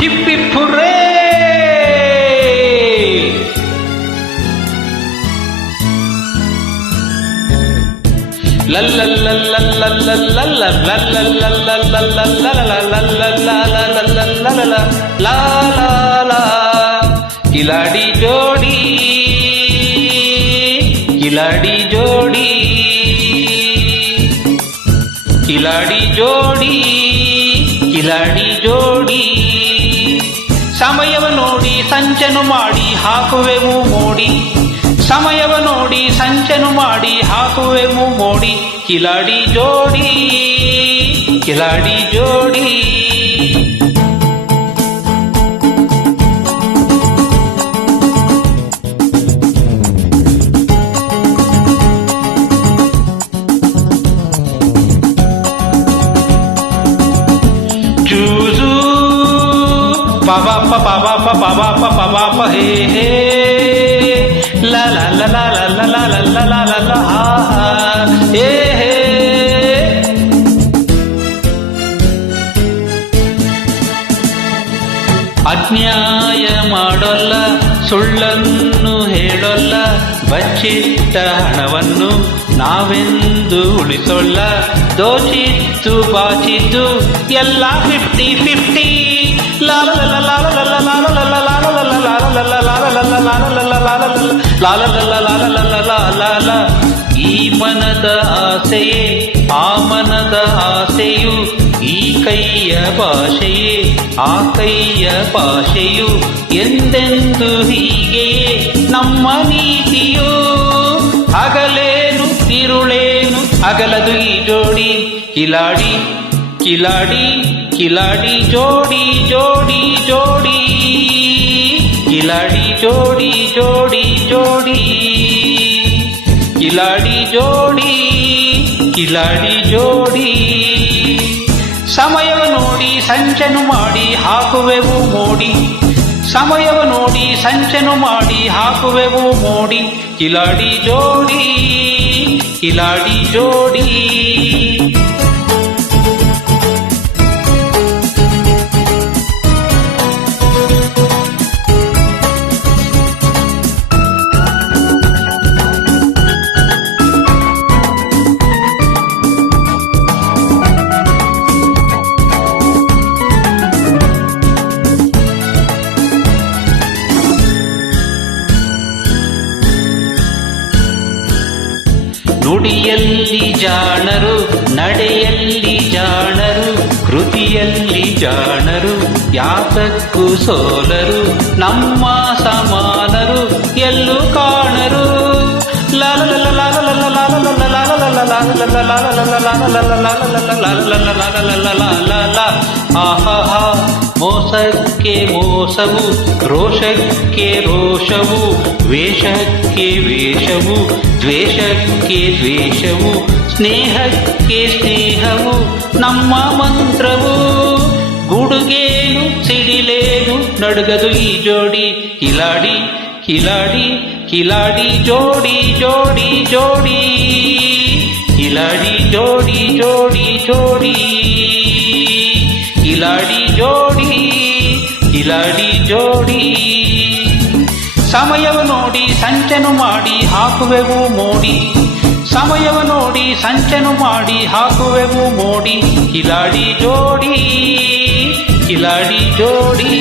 Hip hip hurray. Kiladi ಜೋಡಿ ಕಿಲಾಡಿ ಜೋಡಿ ಕಿಲಾಡಿ ಜೋಡಿ ಕಿಲಾಡಿ ಜೋಡಿ. ಸಮಯವ ನೋಡಿ ಸಂಚನು ಮಾಡಿ ಹಾಕುವೆವು ಮೋಡಿ. ಸಮಯವ ನೋಡಿ ಸಂಚನು ಮಾಡಿ ಹಾಕುವೆವು ಮೋಡಿ. ಕಿಲಾಡಿ ಜೋಡಿ ಕಿಲಾಡಿ ಜೋಡಿ. ಚೂಸು ಪವಾಪ ಪವಾಪ ಪವಾಪ ಪವಾಪ ಹೇ ಹೇ ಲ ಲ ಲ ಲ ಲ ಲ ಲ ಲ ಲ ಲ ಲ ಹಾ ಹೇ ಹೇ. ಅನ್ಯಾಯ ಮಾಡೋಲ್ಲ, ಸುಳ್ಳನ್ನು ಹೇಳೋಲ್ಲ, ಬಚ್ಚಿಟ್ಟ ಹಣವನ್ನು ನಾವೆಂದು ಉಳಿಸೋಲ್ಲ. ದೋಚಿತ್ತು ಬಾಚಿದ್ದು ಎಲ್ಲ 50-50. ಈ ಮನದ ಆಸೆಯೇ ಆ ಮನದ ಆಸೆಯು, ಈ ಕೈಯ ಭಾಷೆಯೇ ಆ ಕೈಯ ಭಾಷೆಯು. ಎಂದೆಂದು ಹೀಗೆಯೇ ನಮ್ಮ ನೀತಿಯು. ಹಗಲೇನು ತಿರುಳೇನು ಅಗಲದು ಈ ಜೋಡಿ. ಕಿಲಾಡಿ ಕಿಲಾಡಿ ಕಿಲಾಡಿ ಜೋಡಿ ಜೋಡಿ ಜೋಡಿ. ಕಿಲಾಡಿ ಜೋಡಿ ಜೋಡಿ ಜೋಡಿ. ಕಿಲಾಡಿ ಜೋಡಿ ಕಿಲಾಡಿ ಜೋಡಿ. ಸಮಯವ ನೋಡಿ ಸಂಚನು ಮಾಡಿ ಹಾಕುವೆವು ಮೋಡಿ. ಸಮಯವ ನೋಡಿ ಸಂಚನು ಮಾಡಿ ಹಾಕುವೆವು ಮೋಡಿ. ಕಿಲಾಡಿ ಜೋಡಿ ಕಿಲಾಡಿ ಜೋಡಿ. ನುಡಿಯಲ್ಲಿ ಜಾಣರು, ನಡೆಯಲ್ಲಿ ಜಾಣರು, ಕೃತಿಯಲ್ಲಿ ಜಾಣರು, ಯಾತಕ್ಕೂ ಸೋಲರು. ನಮ್ಮ ಸಮಾನರು ಎಲ್ಲೂ ಕಾಣರು. ಆಹಾ ಮೋಸಕ್ಕೆ ಮೋಸವು, ರೋಷಕ್ಕೆ ರೋಷವು, ವೇಷಕ್ಕೆ ವೇಷವು, ದ್ವೇಷಕ್ಕೆ ದ್ವೇಷವು, ಸ್ನೇಹಕ್ಕೆ ಸ್ನೇಹವು ನಮ್ಮ ಮಂತ್ರವು. ಗುಡುಗೇನು ಸಿಡಿಲೇನು ನಡುಗದು ಈ ಜೋಡಿ. ಕಿಲಾಡಿ ಕಿಲಾಡಿ ಕಿಲಾಡಿ ಜೋಡಿ ಜೋಡಿ ಜೋಡಿ. ಕಿಲಾಡಿ ಜೋಡಿ ಜೋಡಿ ಜೋಡಿ. ಕಿಲಾಡಿ ಜೋಡಿ ಕಿಲಾಡಿ ಜೋಡಿ. ಸಮಯವ ನೋಡಿ ಸಂಚನು ಮಾಡಿ ಹಾಕುವೆವು ಮೋಡಿ. ಸಮಯವ ನೋಡಿ ಸಂಚನು ಮಾಡಿ ಹಾಕುವೆವು ಮೋಡಿ. ಕಿಲಾಡಿ ಜೋಡಿ ಕಿಲಾಡಿ ಜೋಡಿ.